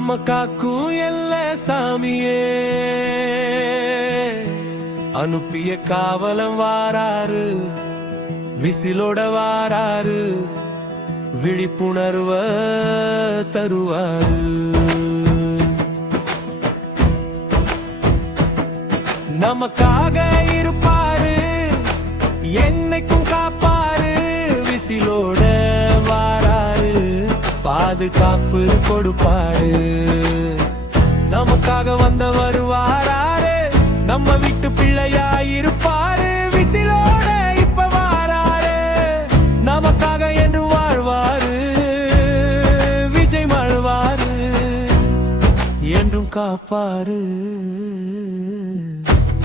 நம்ம காக்கும் எல்ல சாமியே அனுப்பிய காவலம் வாராரு, விசிலோட வாராரு, விழிப்புணர்வ தருவாரு. நமக்காக இருப்பாரு, என்னைக்கும் காப்பாரு, விசிலோட வாராரு, பாதுகாப்பு கொடுப்பாரு. நமக்காக வந்த வருவாராரு, நம்ம வீட்டு பிள்ளையாயிருப்பாரு, விசிலோட இப்ப வாராரு, நமக்காக என்று வாழ்வாரு, விஜய் மழ்வாரு, என்றும் காப்பாரு.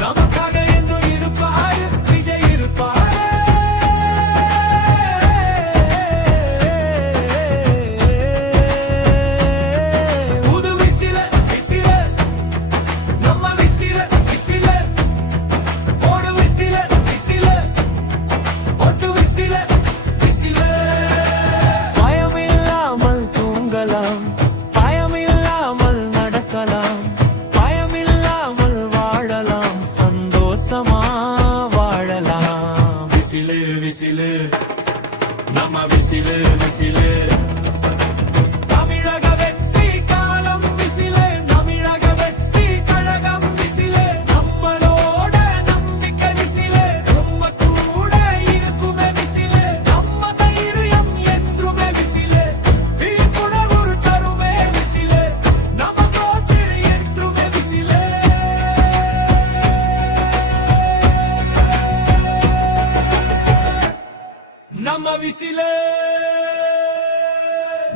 நமக்காக என்றும் இருப்பாரு, விஜய் இருப்பாரு. விசிலு நம்ம விசிலு விசிலு தமிழக வெற்றி காலம் விசிலு, தமிழக வெற்றி கழகம் விசிலு, நம்மளோட நம்பிக்கை விசிலு, நம்ம கூட இருக்குமே விசிலு, நம்ம தைரியம் என்றுமே விசிலு, விழிப்புணர்வு தருமே விசிலு, நம்ம கோட்டில் என்றுமே விசிலு. நம்ம விசிலு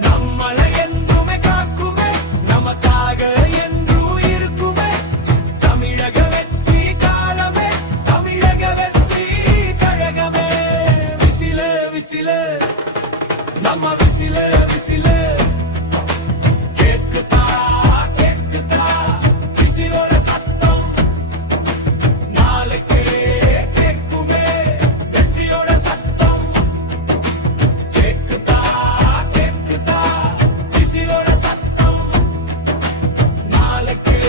நம்மளை என்றுமே காக்குமே, நமக்காக என்றும் இருக்குமே, தமிழக வெற்றி காலமே, தமிழக வெற்றி கழகமே. விசிலு விசிலு நம்ம விசிலு விசிலு கேக்குதா கேக்குதா, விசிலோட சத்தம் நாளைக்கே கேக்குமே, வெற்றியோட சத்தம் கேக்குதா கேக்குதா, விசிலோட சத்தம் நாளைக்கே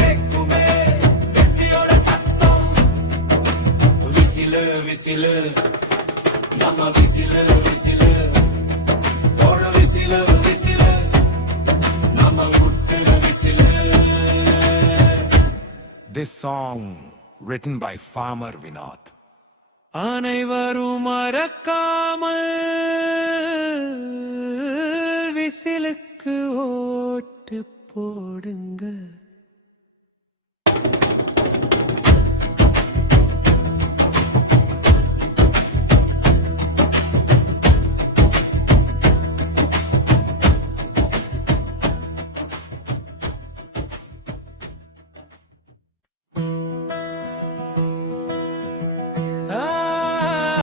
கேக்குமே, வெற்றியோட சத்தம். விசிலு விசிலு நம்ம விசிலு விசிலு ஒரு விசிலு விசிலு நம்ம முட்டுல whistle. This song written by Farmer Vinod. அனைவரும் மறக்காமல் விசிலுக்கு ஓட்டு போடுங்க.